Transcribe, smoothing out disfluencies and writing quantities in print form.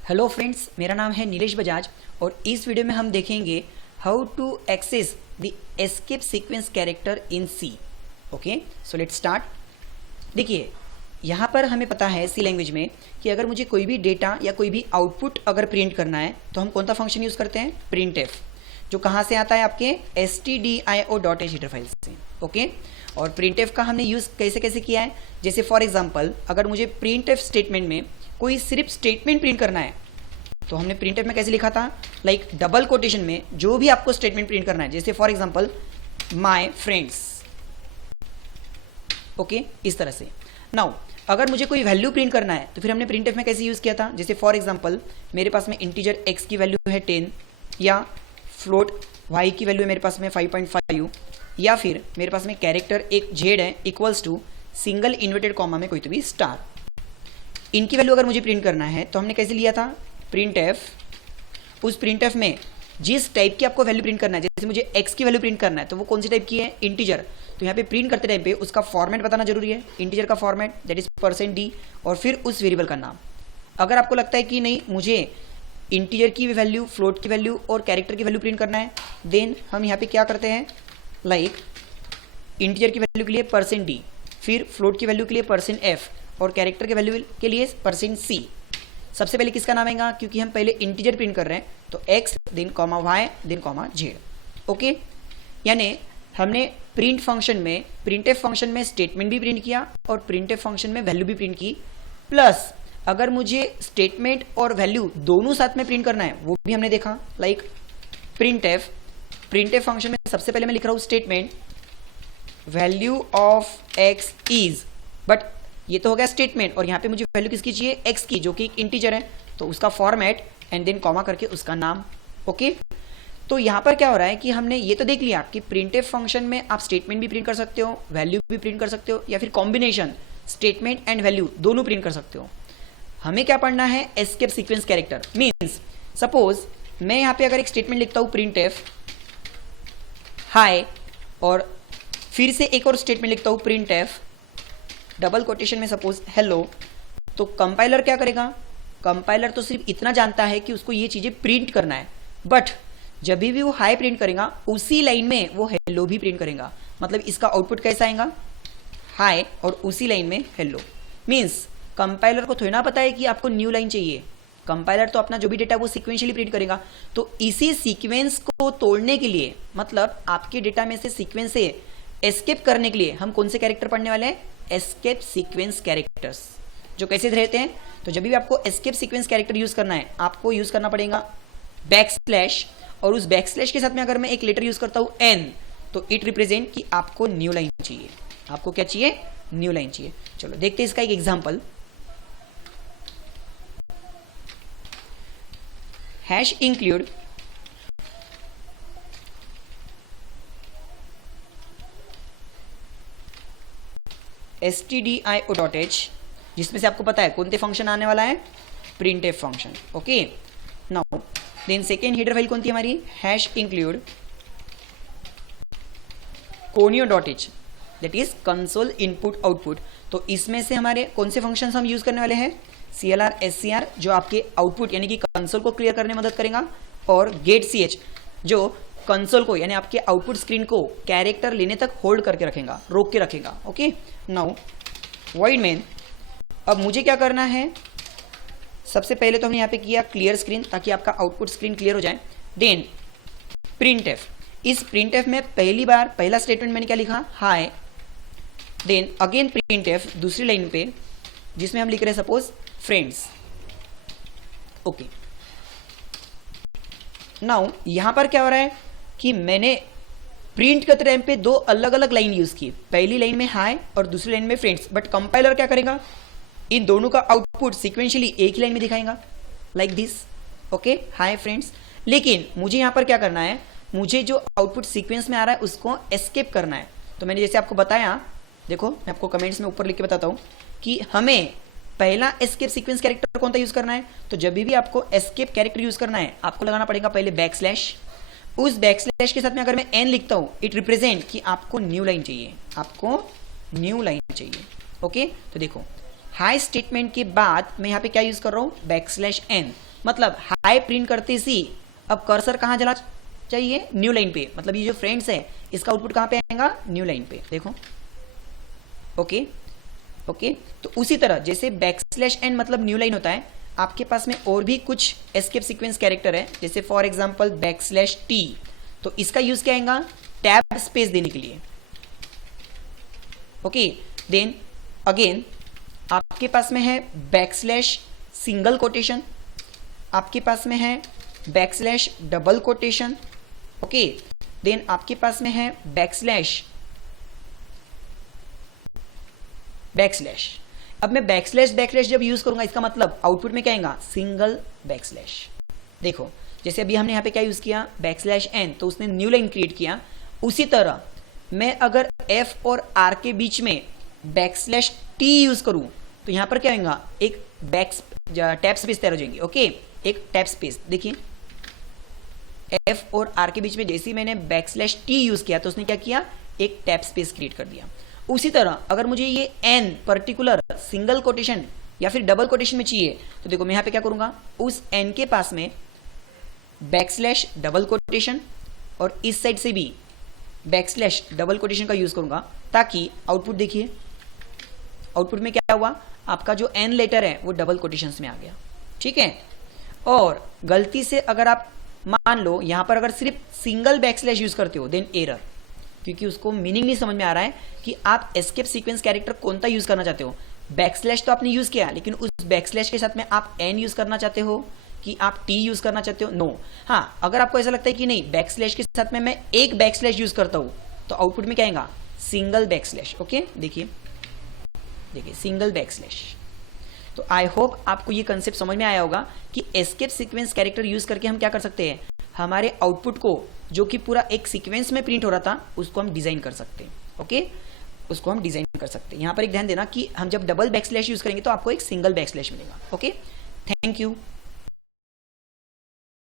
Hello friends, मेरा नाम है नीलेश बजाज और इस वीडियो में हम देखेंगे how to access the escape sequence character in C. Okay, so let's start. देखिए, यहाँ पर हमें पता है सी लैंग्वेज में कि अगर मुझे कोई भी डेटा या कोई भी आउटपुट अगर प्रिंट करना है तो हम कौन सा फंक्शन यूज़ करते हैं? प्रिंट जो कहाँ से आता है? आपके stdio.h हेडर फाइल से। ओके, और प्रिंट का हमने यूज़ कैसे कैसे किया है? जैसे फॉर एग्जाम्पल, अगर मुझे प्रिंट स्टेटमेंट में कोई सिर्फ स्टेटमेंट प्रिंट करना है तो हमने प्रिंट में कैसे लिखा था? लाइक डबल कोटेशन में जो भी आपको स्टेटमेंट प्रिंट करना है, जैसे for example my friends. Okay, इस तरह से। नाउ अगर मुझे कोई वैल्यू प्रिंट करना है तो फिर हमने प्रिंट में कैसे यूज़ किया था? जैसे फॉर एग्जाम्पल मेरे पास में इंटीजर x की वैल्यू है 10, या फ्लोट y की वैल्यू है मेरे पास में 5.5, या फिर मेरे पास में कैरेक्टर एक z है equals to single inverted comma में कोई तो भी स्टार। इनकी वैल्यू अगर मुझे प्रिंट करना है तो हमने कैसे लिया था? Print F. उस प्रिंट एफ में जिस टाइप की आपको वैल्यू प्रिंट करना है, जैसे मुझे x की वैल्यू प्रिंट करना है तो वो कौन सी टाइप की है? इंटीजर। तो यहाँ पे प्रिंट करते टाइम पे उसका फॉर्मेट बताना जरूरी है, इंटीजर का फॉर्मेट दैट इज %d, और फिर उस वेरिएबल का नाम। अगर आपको लगता है कि नहीं मुझे इंटीजर की वैल्यू, फ्लोट की वैल्यू और कैरेक्टर की वैल्यू प्रिंट करना है, देन हम यहाँ पे क्या करते हैं? लाइक इंटीजर की वैल्यू के लिए %d, फिर फ्लोट की वैल्यू के लिए %f और कैरेक्टर के वैल्यू के लिए %c। सबसे पहले किसका नाम आएगा? क्योंकि हम पहले इंटीजर प्रिंट कर रहे हैं तो x then comma y then comma z। Okay, यानी हमने प्रिंट फंक्शन में, प्रिंटफ फंक्शन में स्टेटमेंट भी प्रिंट किया और प्रिंटफ फंक्शन में वैल्यू भी प्रिंट की। प्लस अगर मुझे स्टेटमेंट और वैल्यू दोनों साथ में प्रिंट करना है वो भी हमने देखा। लाइक प्रिंटफ फंक्शन में सबसे पहले मैं लिख रहा हूँ statement value of x is, but ये तो हो गया स्टेटमेंट, और यहाँ पे मुझे वैल्यू किसकी चाहिए? x की, जो कि एक इंटीजर है, तो उसका फॉर्मेट एंड देन कॉमा करके उसका नाम। ओके, तो यहाँ पर क्या हो रहा है कि हमने ये तो देख लिया कि प्रिंटफ फंक्शन में आप स्टेटमेंट भी प्रिंट कर सकते हो, वैल्यू भी प्रिंट कर सकते हो, या फिर कॉम्बिनेशन स्टेटमेंट एंड वैल्यू दोनों प्रिंट कर सकते हो। हमें क्या पढ़ना है? Escape sequence character. Means suppose मैं यहाँ पे अगर एक स्टेटमेंट लिखता हूँ प्रिंटफ हाय, और फिर से एक और स्टेटमेंट लिखता हूँ प्रिंटफ डबल कोटेशन में सपोज हेलो, तो कंपाइलर क्या करेगा? कंपाइलर तो सिर्फ इतना जानता है कि उसको ये चीजें प्रिंट करना है, बट जब भी वो हाई प्रिंट करेगा उसी लाइन में वो हेलो भी प्रिंट करेगा। मतलब इसका आउटपुट कैसा आएगा? हाई और उसी लाइन में हेलो। मीन्स कंपाइलर को थोड़ी ना पता है कि आपको न्यू लाइन चाहिए। कंपाइलर तो अपना जो भी डेटा वो सीक्वेंशियली प्रिंट करेगा। तो इसी सीक्वेंस को तोड़ने के लिए, मतलब आपके डेटा में से सीक्वेंस से एस्केप करने के लिए हम कौन से कैरेक्टर पढ़ने वाले हैं? Escape sequence characters. जो कैसे रहते हैं? तो जब भी आपको एस्केप सीक्वेंस कैरेक्टर यूज करना है आपको यूज करना पड़ेगा बैकस्लैश, और उस बैकस्लैश के साथ में अगर मैं एक लेटर यूज करता हूं n, तो इट रिप्रेजेंट कि आपको न्यू लाइन चाहिए। आपको क्या चाहिए? न्यू लाइन चाहिए। चलो देखते हैं इसका एक एग्जांपल। हैश इंक्लूड stdio.h, जिसमें से आपको पता है कौन से फंक्शन आने वाला है? Printf function. Okay, now then second header file कौन थी हमारी? Hash include conio.h, that is console input output. तो इसमें से हमारे कौन से फंक्शंस हम यूज करने वाले हैं? CLR SCR जो आपके आउटपुट यानी कि कंसोल को क्लियर करने में मदद करेगा, और गेट CH जो कंसोल को यानी आपके आउटपुट स्क्रीन को कैरेक्टर लेने तक होल्ड करके रखेगा, रोक के रखेगा। Okay, now void main. अब मुझे क्या करना है? सबसे पहले तो हमने यहाँ पे किया क्लियर स्क्रीन ताकि आपका आउटपुट स्क्रीन क्लियर हो जाए। देन प्रिंटफ, इस प्रिंटफ में पहली बार पहला स्टेटमेंट मैंने क्या लिखा? हाय। देन अगेन प्रिंटफ दूसरी लाइन पे जिसमें हम लिख रहे हैं सपोज फ्रेंड्स। ओके, नाउ यहां पर क्या हो रहा है कि मैंने प्रिंट करते टाइम पे दो अलग अलग लाइन यूज की। पहली लाइन में हाय और दूसरी लाइन में फ्रेंड्स, बट कंपाइलर क्या करेगा? इन दोनों का आउटपुट सीक्वेंशियली एक ही लाइन में दिखाएगा, like this. Okay, hi friends. लेकिन मुझे यहां पर क्या करना है? मुझे जो आउटपुट सीक्वेंस में आ रहा है उसको एस्केप करना है। तो मैंने जैसे आपको बताया, देखो मैं आपको कमेंट्स में ऊपर लिख के बताता हूं कि हमें पहला एस्केप सीक्वेंस कैरेक्टर कौन सा यूज करना है। तो जब भी आपको एस्केप कैरेक्टर यूज करना है आपको लगाना पड़ेगा पहले बैकस्लैश। उस बैकस्लैश के साथ में अगर मैं n लिखता हूं इट रिप्रेजेंट कि आपको न्यू लाइन चाहिए, आपको न्यू लाइन चाहिए। ओके, तो देखो हाई स्टेटमेंट के बाद मैं यहाँ पे क्या यूज कर रहा हूँ? Backslash n। मतलब हाई प्रिंट करते सी अब कर्सर कहाँ चला चाहिए, न्यू लाइन पे, मतलब ये जो फ्रेंड्स है इसका आउटपुट कहाँ पे आएगा, न्यू लाइन पे, देखो। ओके ओके, तो उसी तरह जैसे बैकस्लैश n मतलब न्यू लाइन होता है, आपके पास में और भी कुछ एस्केप सीक्वेंस कैरेक्टर है, जैसे फॉर एग्जांपल बैकस्लैश t, तो इसका यूज क्या आएगा, टैब स्पेस देने के लिए। ओके, देन अगेन आपके पास में है बैकस्लैश सिंगल कोटेशन, आपके पास में है backslash double quotation. Okay, then आपके पास में है बैकस्लैश बैकस्लैश। अब मैं बैकस्लैश बैकस्लैश जब यूज करूंगा इसका मतलब आउटपुट में क्या आएगा, सिंगल बैकस्लैश। देखो जैसे अभी हमने यहाँ पे क्या यूज किया, बैकस्लैश n, तो उसने न्यू लाइन क्रिएट किया। उसी तरह मैं अगर f और r के बीच में बैकस्लैश t यूज करूं तो यहाँ पर क्या होगा, एक टैब स्पेस तैयार हो जाएंगे। ओके, एक टैब स्पेस, देखिए f और r के बीच में जैसे ही मैंने बैकस्लैश t यूज किया तो उसने क्या किया, एक टैब स्पेस क्रिएट कर दिया। उसी तरह अगर मुझे ये n पर्टिकुलर सिंगल कोटेशन या फिर डबल कोटेशन में चाहिए तो देखो मैं यहाँ पे क्या करूंगा, उस n के पास में बैकस्लैश डबल कोटेशन और इस साइड से भी बैकस्लैश डबल कोटेशन का यूज करूंगा, ताकि आउटपुट देखिए, आउटपुट में क्या हुआ, आपका जो n लेटर है वो डबल कोटेशंस में आ गया। ठीक है, और गलती से अगर आप मान लो यहां पर अगर सिर्फ सिंगल बैकस्लैश यूज करते हो देन एरर, क्योंकि उसको मीनिंग नहीं समझ में आ रहा है कि आप एस्केप सीक्वेंस कैरेक्टर कौन सा यूज करना चाहते हो। बैकस्लैश तो आपने यूज किया, लेकिन उस बैकस्लैश के साथ में आप n यूज करना चाहते हो कि आप t यूज करना चाहते हो, नो। हाँ, अगर आपको ऐसा लगता है कि नहीं बैकस्लैश के साथ में मैं एक बैकस्लैश यूज करता हूं तो आउटपुट में क्या आएगा, सिंगल बैकस्लैश। ओके, देखिए देखिए सिंगल बैकस्लैश। तो आई होप आपको ये कंसेप्ट समझ में आया होगा कि एस्केप सीक्वेंस कैरेक्टर यूज करके हम क्या कर सकते हैं, हमारे आउटपुट को जो कि पूरा एक सीक्वेंस में प्रिंट हो रहा था उसको हम डिजाइन कर सकते हैं। ओके, उसको हम डिजाइन कर सकते हैं। यहाँ पर एक ध्यान देना कि हम जब डबल बैकस्लैश यूज करेंगे तो आपको एक सिंगल बैकस्लैश मिलेगा। Okay, thank you.